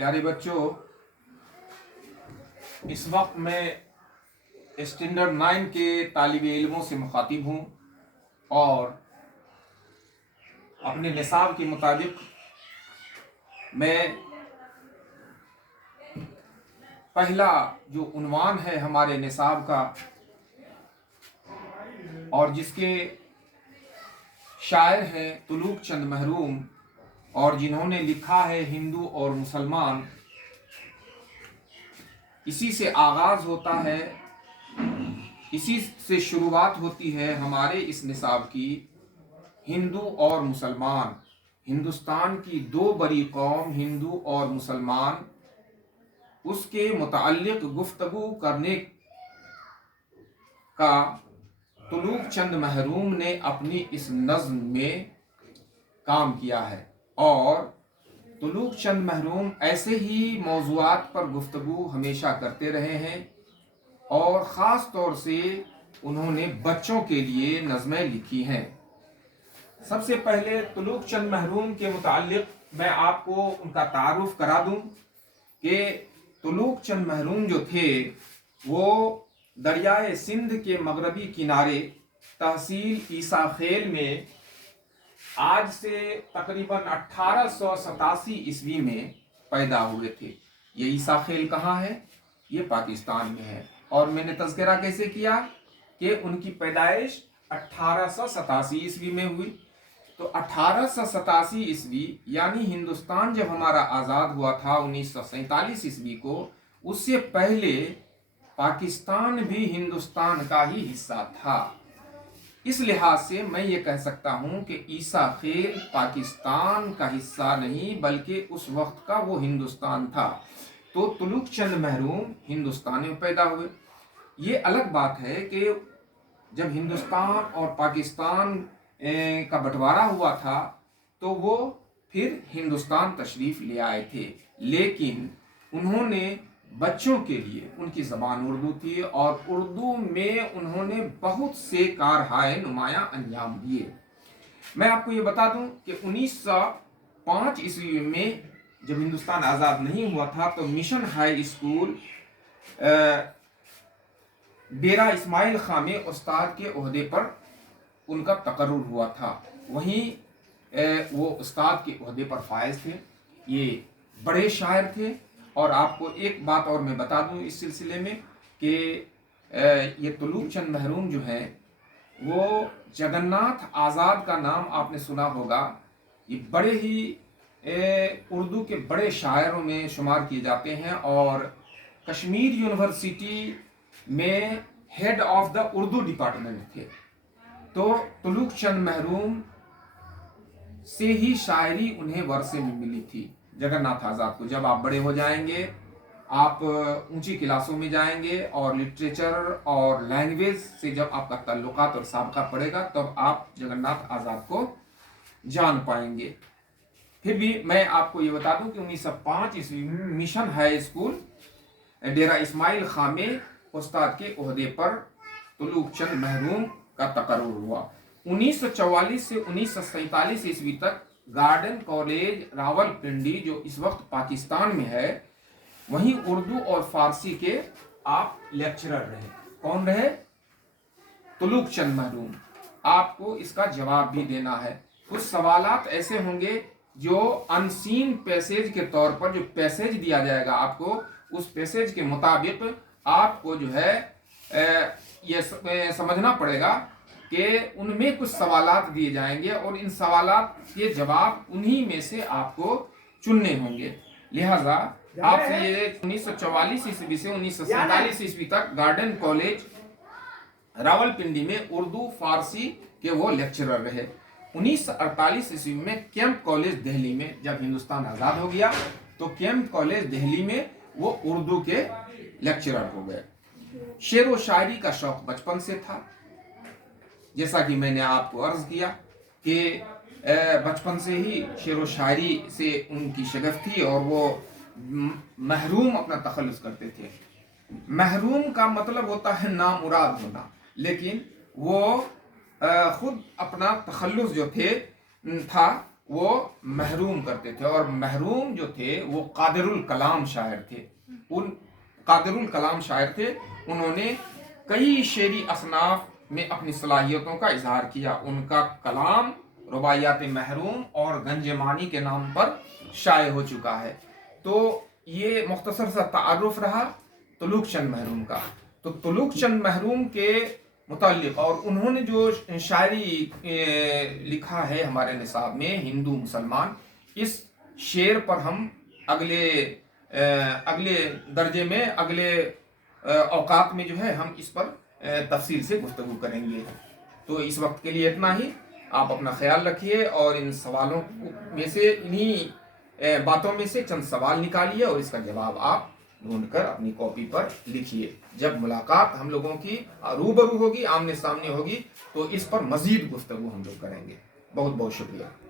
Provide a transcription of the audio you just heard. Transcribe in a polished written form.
प्यारे बच्चों, इस वक्त मैं स्टैंडर्ड 9 के तालिब इल्मों से मुखातिब हूँ और अपने निसाब के मुताबिक मैं पहला जो उन्वान है हमारे निसाब का और जिसके शायर हैं तुलूक चंद महरूम और जिन्होंने लिखा है हिंदू और मुसलमान, इसी से आगाज़ होता है, इसी से शुरुआत होती है हमारे इस निसाब की। हिंदू और मुसलमान, हिंदुस्तान की दो बड़ी कौम हिंदू और मुसलमान, उसके मुताल्लिक़ गुफ्तगू करने का तुलूक चंद महरूम ने अपनी इस नज़्म में काम किया है। और तुलूक चंद महरूम ऐसे ही मौज़ूआत पर गुफ्तगू हमेशा करते रहे हैं और ख़ास तौर से उन्होंने बच्चों के लिए नज़में लिखी हैं। सबसे पहले तुलूक चंद महरूम के मुताल्लिक़ मैं आपको उनका तारुफ करा दूं कि तुलूक चंद महरूम जो थे वो दरियाए सिंध के मगरबी किनारे तहसील ईसा खेल में आज से तकरीबन 1887 ईस्वी में पैदा हुए थे। ये ईसा खेल कहाँ है? ये पाकिस्तान में है। और मैंने तज़किरा कैसे किया कि उनकी पैदाइश 1887 ईस्वी में हुई। तो 1887 ईस्वी यानी हिंदुस्तान जब हमारा आज़ाद हुआ था 1947 ईस्वी को, उससे पहले पाकिस्तान भी हिंदुस्तान का ही हिस्सा था। इस लिहाज से मैं ये कह सकता हूँ कि ईसा खेल पाकिस्तान का हिस्सा नहीं बल्कि उस वक्त का वो हिंदुस्तान था। तो तुलूक चंद महरूम हिंदुस्तान में पैदा हुए। ये अलग बात है कि जब हिंदुस्तान और पाकिस्तान का बंटवारा हुआ था तो वो फिर हिंदुस्तान तशरीफ़ ले आए थे, लेकिन उन्होंने बच्चों के लिए, उनकी ज़बान उर्दू थी और उर्दू में उन्होंने बहुत से कारहाय नुमायाँ अंजाम दिए। मैं आपको ये बता दूं कि 1905 ईस्वी में जब हिंदुस्तान आज़ाद नहीं हुआ था तो मिशन हाई स्कूल डेरा इस्माइल खां में उस्ताद के ओहदे पर उनका तकर्रुर हुआ था। वहीं वो उस्ताद के ओहदे पर फायज थे। ये बड़े शायर थे। और आपको एक बात और मैं बता दूं इस सिलसिले में कि ये तुलूक चंद महरूम जो हैं वो जगन्नाथ आज़ाद का नाम आपने सुना होगा। ये बड़े ही उर्दू के बड़े शायरों में शुमार किए जाते हैं और कश्मीर यूनिवर्सिटी में head of the Urdu department थे। तो तुलूक चंद महरूम से ही शायरी उन्हें वर्षे में मिली थी, जगन्नाथ आज़ाद को। जब आप बड़े हो जाएंगे, आप ऊंची क्लासों में जाएंगे और लिटरेचर और लैंग्वेज से जब आपका ताल्लुकात और साबका पड़ेगा तब आप जगन्नाथ आज़ाद को जान पाएंगे। फिर भी मैं आपको ये बता दूं कि 1905 ईस्वी में मिशन हाई स्कूल डेरा इस्माइल खां में उस्ताद के ओहदे पर तुलूक चंद महरूम का तकर्रुर हुआ। 1944 से 1947 ईस्वी तक गार्डन कॉलेज रावलपिंडी जो इस वक्त पाकिस्तान में है, वहीं उर्दू और फारसी के आप लेक्चरर रहे। कौन रहे? तुलूक चंद महरूम। आपको इसका जवाब भी देना है। कुछ सवालात ऐसे होंगे जो अनसीन पैसेज के तौर पर, जो पैसेज दिया जाएगा आपको, उस पैसेज के मुताबिक आपको जो है ये समझना पड़ेगा कि उनमें कुछ सवालात दिए जाएंगे और इन सवालात के जवाब उन्हीं में से आपको चुनने होंगे। लिहाजा आपसे ये 1944 ईस्वी से 1947 ईस्वी तक गार्डन कॉलेज रावलपिंडी में उर्दू फारसी के वो लेक्चरर रहे। 1948 ईस्वी में कैंप कॉलेज दिल्ली में, जब हिंदुस्तान आज़ाद हो गया तो कैंप कॉलेज दिल्ली में वो उर्दू के लेक्चरर हो गए। शेर व शायरी का शौक बचपन से था। जैसा कि मैंने आपको अर्ज किया कि बचपन से ही शेर व शायरी से उनकी शगफ थी और वो महरूम अपना तखल्लुस करते थे। महरूम का मतलब होता है नामुराद होना, लेकिन वो खुद अपना तखल्लुस जो था وہ محروم کرتے تھے، اور محروم جو تھے وہ قادر الکلام شاعر تھے. ان قادر الکلام شاعر تھے، انہوں نے کئی شعری اصناف میں اپنی صلاحیتوں کا اظہار کیا. ان کا کلام رباعیات محروم اور گنج مانی کے نام پر شائع ہو چکا ہے. تو یہ مختصر سا تعارف رہا تلوک چند محروم کا. تو تلوک چند محروم کے متعلق اور انہوں نے جو شاعری لکھا ہے ہمارے نصاب میں ہندو مسلمان، اس شعر پر ہم اگلے درجے میں، اگلے اوقات میں جو ہے ہم اس پر تفصیل سے گفتگو کریں گے. تو اس وقت کے لیے اتنا ہی. آپ اپنا خیال رکھیے اور ان سوالوں میں سے، انہی باتوں میں سے چند سوال نکالیے اور اس کا جواب آپ ڈھونڈ کر اپنی کاپی پر لکھیے. جب ملاقات ہم لوگوں کی روبرو ہوگی، آمنے سامنے ہوگی، تو اس پر مزید گفتگو ہم لوگ کریں گے. بہت بہت شکریہ.